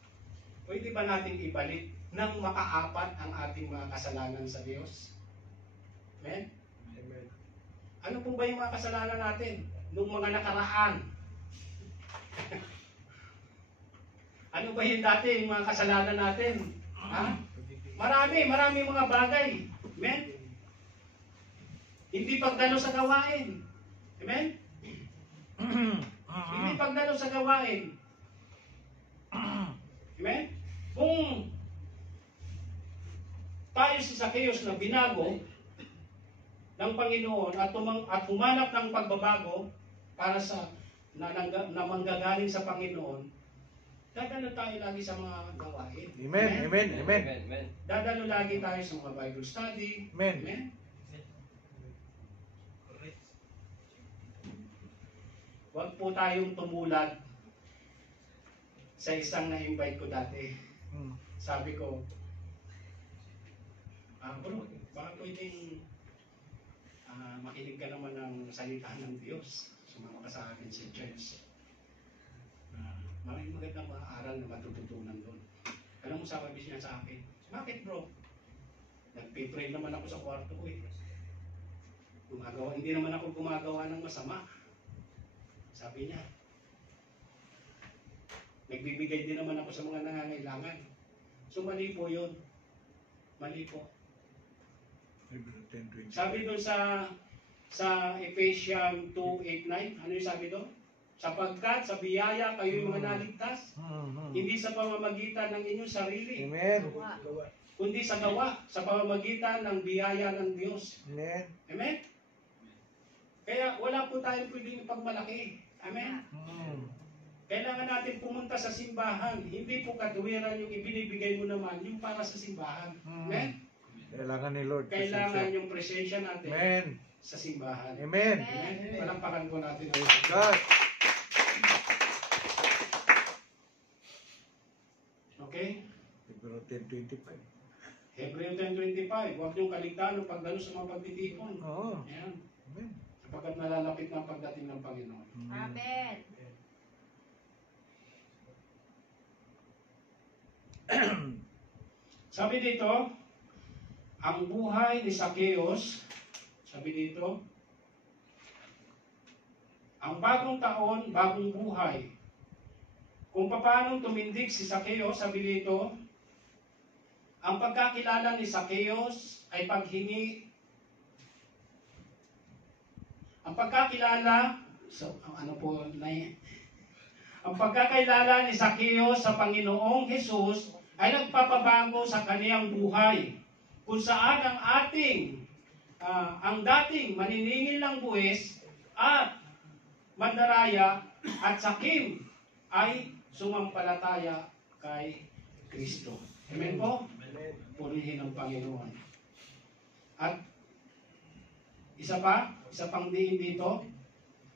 pwede ba nating ibalik nang makaapat ang ating mga kasalanan sa Diyos? Amen? Amen. Ano po ba yung mga kasalanan natin? Nung mga nakaraan? Ano ba yung dati, yung mga kasalanan natin? Ha? Marami mga bagay. Amen? Hindi pagdalo sa gawain. Amen? Hindi pagdalo sa gawain. Amen? Kung tayo si Zacchaeus na binago ng Panginoon at humanap ng pagbabago para sa na manggagaling sa Panginoon, dadalo tayo lagi sa mga gawain. Amen, amen, amen. Dadalo lagi tayo sa mga Bible study. Amen. Amen? Huwag po tayong tumulad sa isang na-invite ko dati. Mm. Sabi ko, bro, baka pwedeng makinig ka naman ng salita ng Diyos. Sumama ka sa akin sa church. Maraming magandang mga aral na matututunan doon. Alam mo, sabi niya sa akin, bakit bro? Nagpipray naman ako sa kwarto ko eh. Hindi naman ako gumagawa ng masama. Sabi niya, nagbibigay din naman ako sa mga nangangailangan. So mali po yun. Mali po. Sabi doon sa Ephesians 2:8-9, ano yung sabi doon? Sapagkat sa biyaya kayo yung mga naligtas, hindi sa pamamagitan ng inyong sarili, Amen. kundi sa gawa, sa pamamagitan ng biyaya ng Diyos. Amen. Amen? Kaya wala po tayong pwedeng ipagmalaki. Amen? Kailangan natin pumunta sa simbahan. Hindi po katuwiran yung ibinibigay mo naman, yung para sa simbahan. Amen? Kailangan ni Lord. Kailangan yung presensya natin Amen. sa simbahan. Amen. Amen? Palampakan po natin ang Praise God. Okay? Hebrew 10:25. Hebreo 10:25. Huwag niyong kaligtaan ng pagdalo sa mga pagtitipon. Oo. Ayan. Amen. Sapagkat nalalapit na ang pagdating ng Panginoon. Amen. Sabi dito, ang buhay ni Zacchaeus, sabi dito, ang bagong taon, bagong buhay. Kung paano tumindig si Zacchaeus, sabi dito, ang pagkakilala ni Zacchaeus ay paghingi. Ang pagkakilala, ang pagkakilala ni Zacchaeus sa Panginoong Hesus ay nagpapabago sa kaniyang buhay. Kung saan ang dating maniningil ng buwis at mandaraya at sakim ay sumampalataya kay Kristo. Amen po? Purihin ng Panginoon. At isa pang diin dito,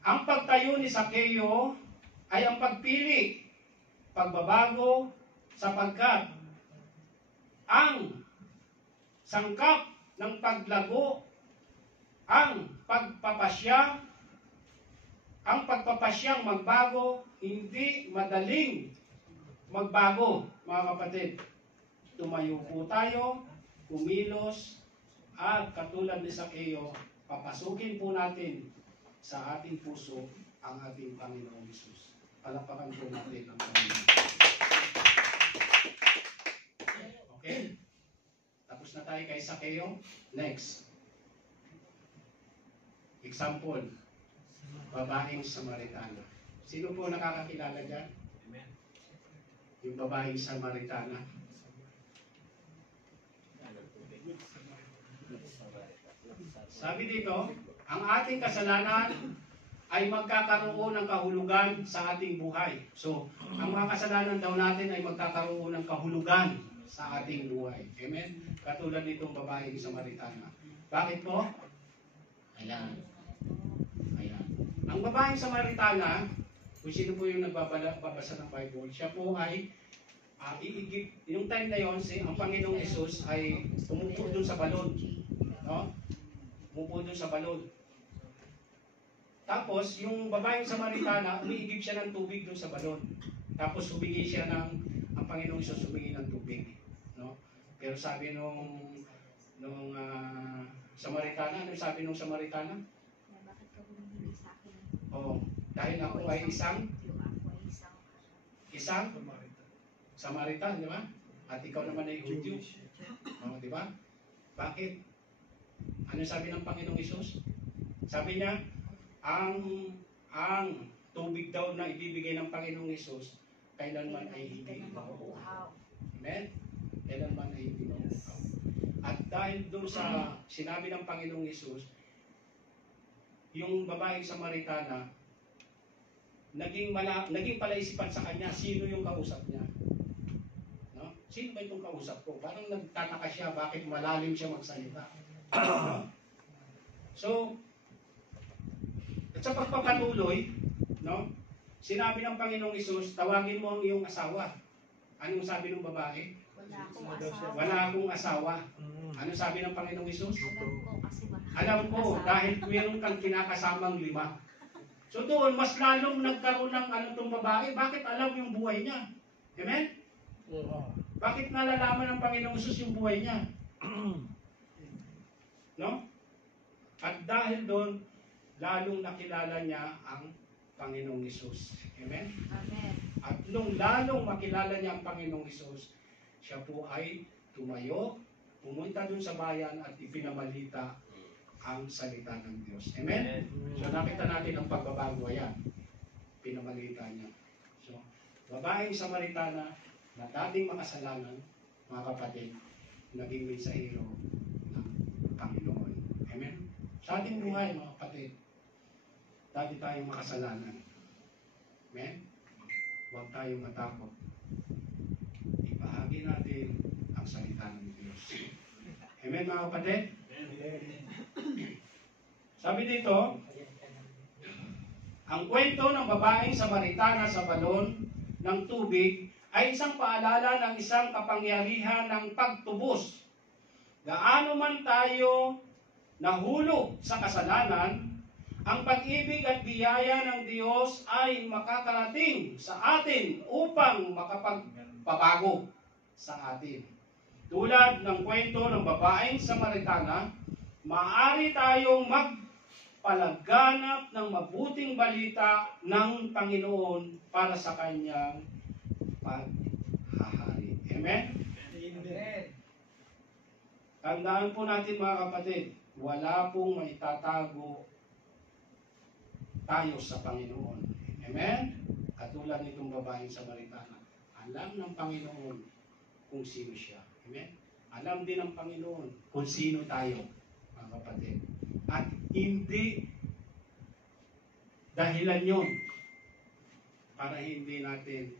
ang pagtayo ni Zacchaeus ay ang pagpili, pagbabago, sapagkat ang sangkap ng paglago, ang pagpapasyang magbago, hindi madaling magbago, mga kapatid. Tumayo po tayo, kumilos, at katulad ni Zacchaeus, papasukin po natin sa ating puso ang ating Panginoong Hesus. Palapakan po natin ang Panginoon. Okay? Tapos na tayo kay Zacchaeus. Next. Example. Babaeng Samaritana. Sino po nakakakilala dyan? Yung babaeng Samaritana. Sabi dito, ang ating kasalanan ay magkakaroon ng kahulugan sa ating buhay. So, ang mga kasalanan daw natin ay magkakaroon ng kahulugan sa ating buhay. Amen? Katulad nitong babaeng Samaritana. Bakit po? Ayan. Ang babaeng Samaritana, kung sino po yung nagbabasa ng Bible, siya po ay iigib. Yung time na yon, ang Panginoong Hesus ay umupo dun sa balon. No? Umupo dun sa balon. Tapos, yung babaeng Samaritana, umiigib siya ng tubig dun sa balon. Tapos, ang Panginoong Hesus humingi ng tubig. No? Pero sabi nung Samaritana, ano sabi nung Samaritana? Bakit ka humihingi sa akin? Oh, dahil ako ay isang Ako ay isang Samaritan, di ba? At ikaw naman ay Hudyo. Oh, di ba? Bakit? Ano sabi ng Panginoong Hesus? Sabi niya, ang tubig daw na ibibigay ng Panginoong Hesus, kailanman ay hindi mauuhaw. Amen? Kailanman ay hindi mauuhaw. At dahil doon sa sinabi ng Panginoong Hesus, yung babaeng Samaritana, naging palaisipan sa kanya, sino yung kausap niya? No? Sino ba itong kausap ko? Parang nagtataka siya, bakit malalim siya magsalita? No? So, at sa pagpapatuloy, no? Sinabi ng Panginoong Hesus, tawagin mo ang iyong asawa. Anong sabi ng babae? Wala akong asawa. Wala akong asawa. Ano sabi ng Panginoong Hesus? Alam ko kasi wala Alam akong ko, asawa. dahil meron kang kinakasamang 5. So doon, mas lalong nagkaroon ng itong babae. Bakit alam yung buhay niya? Amen? Bakit nalalaman ng Panginoong Hesus yung buhay niya? No? At dahil doon, lalong nakilala niya ang Panginoong Hesus. Amen? Amen. At nung lalong makilala niya ang Panginoong Hesus, siya po ay tumayo, pumunta dun sa bayan at ipinamalita ang salita ng Diyos. Amen? So nakita natin ang pagbabago yan. Pinamalita niya. So, babaeng Samaritana na dating makasalanan, mga kapatid, naging mensahero ng Panginoon. Amen? Sa ating buhay, mga kapatid, dati tayong makasalanan. Amen? Huwag tayong matakot. Ibahagi natin ang salita ng Diyos. Amen, mga kapatid? Sabi dito, ang kwento ng babaeng Samaritana sa balon ng tubig ay isang paalala ng isang kapangyarihan ng pagtubos. Gaano man tayo nahulog sa kasalanan, ang pag-ibig at biyaya ng Diyos ay makakarating sa atin upang makapagpabago sa atin. Tulad ng kwento ng babaeng Samaritana, maaari tayong magpalaganap ng mabuting balita ng Panginoon para sa kanyang paghahari. Amen? Amen. Tandaan po natin, mga kapatid, wala pong maitatago tayo sa Panginoon. Amen? Katulad nitong babaeng Samaritana. Alam ng Panginoon kung sino siya. Amen? Alam din ng Panginoon kung sino tayo, mga kapatid. At hindi dahilan yon para hindi natin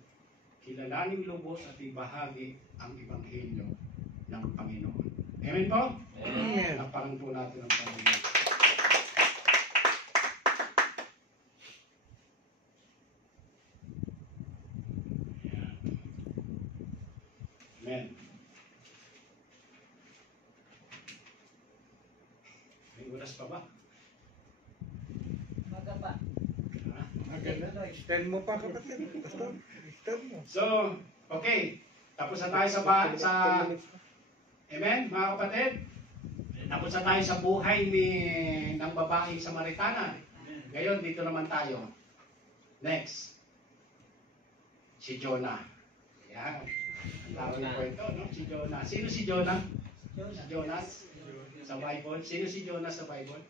kilalaning lubos at ibahagi ang Ebanghelyo ng Panginoon. Amen po? Amen. Naparang po natin ang Panginoon. Amen. May oras pa ba? Maga pa. Ha? Maganda. Extend mo pa, kapatid. Pastor, extend mo. So, okay. Tapos na tayo sa Amen, mga kapatid? Tapos na tayo sa buhay ng babaeng Samaritana. Ngayon, dito naman tayo. Next. Si Jonah. Yan. Ang tawag ng kwento, no? Si Jonah. Sino si Jonah? Si Jonas sa Bible. Sino si Jonas sa Bible?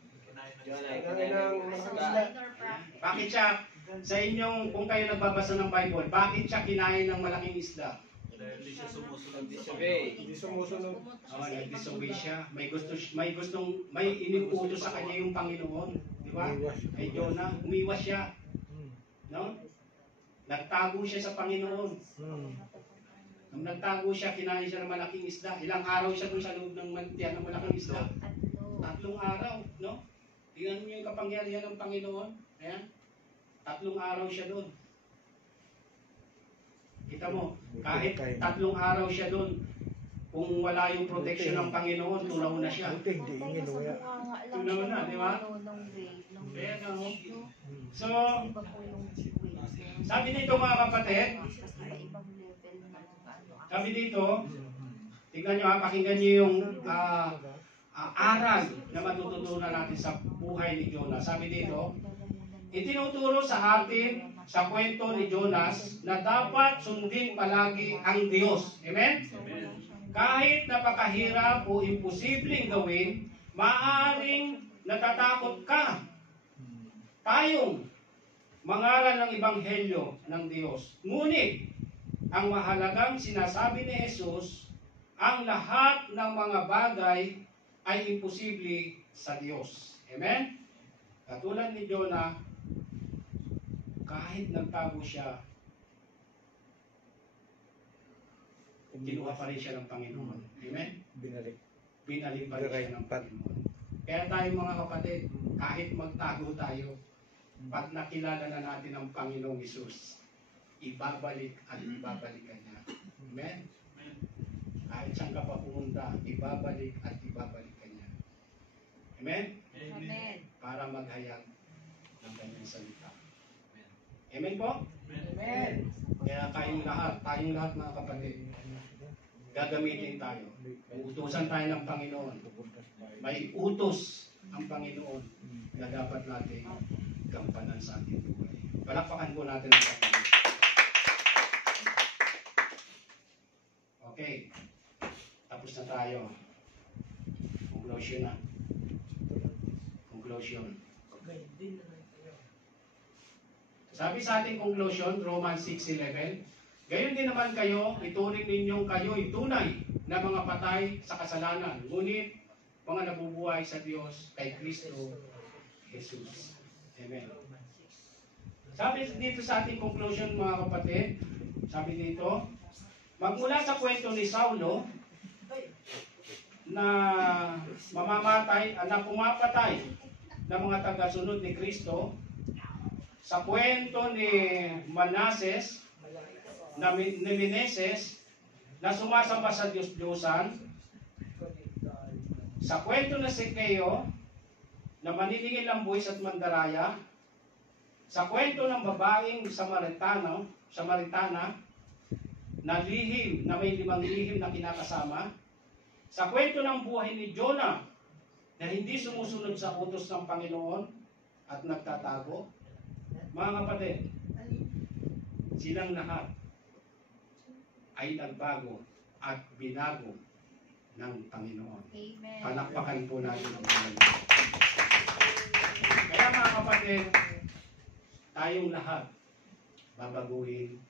Bakit siya, sa inyong, kung kayo nagbabasa ng Bible, bakit siya kinain ng malaking isda? Hindi siya sumusunod. Hindi sumusunod. Oh, nag-disobey siya. May inimutos sa kanya yung Panginoon. Di ba? Kay Jonah, umiwas siya. No? Nagtago siya sa Panginoon. Nung nagtago siya, kinain siya ng malaking isda. Ilang araw siya dun sa loob ng mantiyan ng malaking isda? 3 araw, no? Tingnan mo yung kapangyarihan ng Panginoon. Ayan. 3 araw siya doon. Kita mo, kahit 3 araw siya doon, kung wala yung protection ng Panginoon, tunaw na siya. Hindi ingin mo yan. Tunaw na, di ba? Ayan, So, sabi dito, mga kapatid, sabi dito, Tingnan nyo ha, pakinggan nyo yung aral na matututunan natin sa buhay ni Jonas. Sabi dito, itinuturo sa atin sa kwento ni Jonas na dapat sundin palagi ang Diyos. Amen? Kahit napakahirap o imposibleng gawin, maaaring natatakot ka. Tayong mangaral ng Ebanghelyo ng Diyos. Ngunit, ang mahalagang sinasabi ni Jesus, ang lahat ng mga bagay ay imposible sa Diyos. Amen? Katulad ni Jonah, kahit nagtago siya, kinuha pa rin siya ng Panginoon. Amen? Binalik. Binalik pa rin siya ng Panginoon. Kaya tayo mga kapatid, kahit magtago tayo, pag nakilala na natin ang Panginoong Hesus, ibabalik at ibabalik ka niya. Amen? Kahit saan ka pa pumunta, ibabalik at ibabalik ka niya. Amen? Amen. Para maghayag ng kanyang salita. Amen po? Amen. Kaya tayong lahat mga kapatid, gagamitin tayo. Uutusan tayo ng Panginoon. May utos ang Panginoon na dapat natin gampanan sa ating buhay. Palakpakan po natin ang Panginoon. Okay. Tapos na tayo. Conclusion na. Conclusion. Sabi sa ating conclusion, Romans 6:11, gayon din naman kayo, ituring ninyong kayo'y tunay na mga patay sa kasalanan, ngunit mga nabubuhay sa Diyos kay Kristo Jesus. Amen. Sabi dito sa ating conclusion mga kapatid, sabi dito, magmula sa kwento ni Saulo na mamamatay, na pumapatay ng mga tagasunod ni Kristo, sa kwento ni Manases, ni Meneses, na sumasamba sa Diyos-Diyosan, sa kwento na si Keo, na maniningil ng buwis at mandaraya, sa kwento ng babaeng Samaritana, na lihim, na may 5 lihim na kinakasama, sa kwento ng buhay ni Jonah, na hindi sumusunod sa utos ng Panginoon at nagtatago, mga kapatid, silang lahat ay nagbago at binago ng Panginoon. Amen. Palakpakan po natin ang Panginoon. Kaya mga kapatid, tayong lahat babaguhin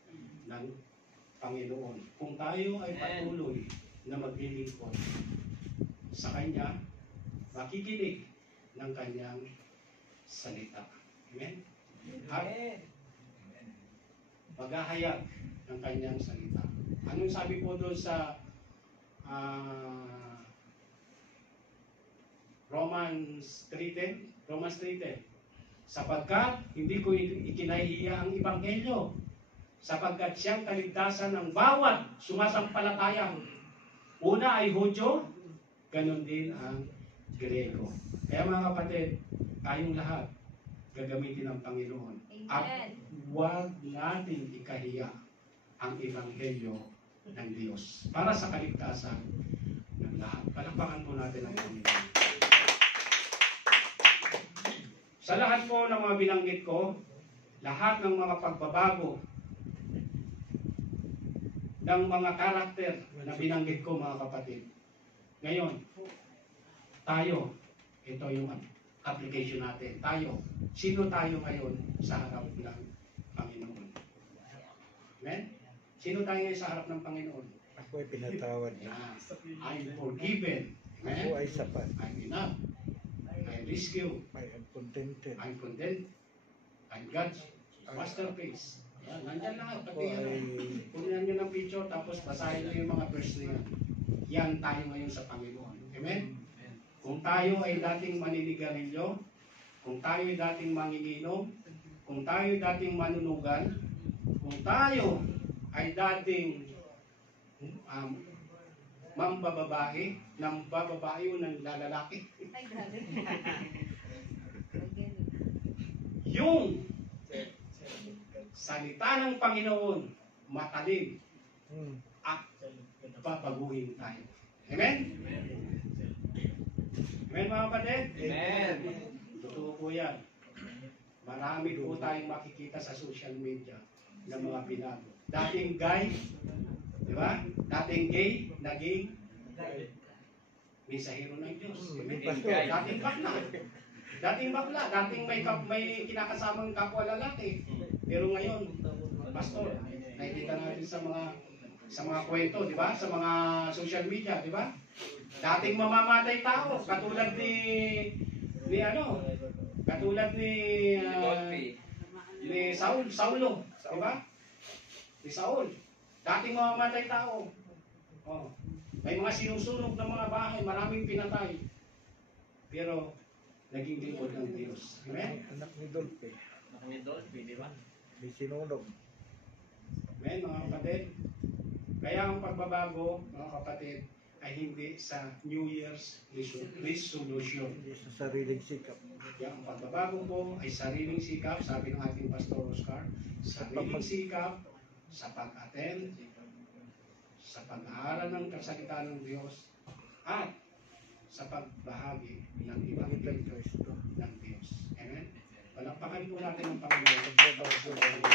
ng Panginoon. Kung tayo ay patuloy na maglilingkod sa Kanya, makikinig ng Kanyang salita. Amen? At maghahayag ng Kanyang salita. Anong sabi po doon sa Romans 3:10? Romans 3:10. Sapagkat hindi ko ikinahihiya ang Ebanghelyo, sapagkat siyang kaligtasan ng bawat sumasampalataya. Una ay Hudyo, ganun din ang Grego. Kaya mga kapatid, tayong lahat gagamitin ng Panginoon. At Amen. huwag natin ikahiya ang Ebanghelyo ng Diyos para sa kaligtasan ng lahat. Palakpakan po natin ang Panginoon. Sa lahat po ng mga binanggit ko, lahat ng mga pagbabago ng mga karakter na binanggit ko mga kapatid. Ngayon, tayo, ito yung application natin. Tayo, sino tayo ngayon sa harap ng Panginoon? Amen? Sino tayo ngayon sa harap ng Panginoon? Ako ay pinatawad niya. I'm forgiven. Amen? Ako ay sapat. I'm enough. I'm rescued. I am contented. I'm content. I'm God's masterpiece. Yan, nandyan lang. Ako Pati yan. ay Kunin nyo ng picture, tapos basahin nyo yung mga verse na yan. Yan tayo ngayon sa Panginoon. Amen? Kung tayo ay dating maninigarilyo, kung tayo ay dating manginginom, kung tayo ay dating manunugan, kung tayo ay dating mambababae, nang bababae o ng lalaki, Ay, grabe. yung salita ng Panginoon, matalim at papaguhin tayo. Amen? Amen mga kapatid? Amen. Totoo po yan. Marami po tayong makikita sa social media ng mga binago. Dating guy, di ba? Dating gay, naging mensahero ng Diyos. Amen? Dating bakla. Dating bakla. Dating may kinakasamang kapwa lalaki. Pero ngayon, pastor, nakikita natin sa mga kwento, di ba? Sa mga social media, di ba? Dating mamamatay tao, katulad ni Saulo, di ba? Ni Saul. Dating mamamatay tao. Oh. May mga sinusunog ng mga bahay, maraming pinatay. Pero naging lingkod ng Diyos. Amen? Anak ni Dolphy. Nakami Dolphy, di ba? Di sinunog. Amen, mga kapatid. Kaya ang pagbabago, mga kapatid, ay hindi sa New Year's resolution. Hindi sa sariling sikap. Kaya ang pagbabago po ay sariling sikap, sabi ng ating Pastor Oscar, sariling sikap sa pag-attend, sa pag-aaral ng kasakitan ng Diyos, at sa pagbahagi ng ibang Ibang Kristo. ng Diyos. Amen? Palakpakan po natin ang Panginoon. Pagbabago.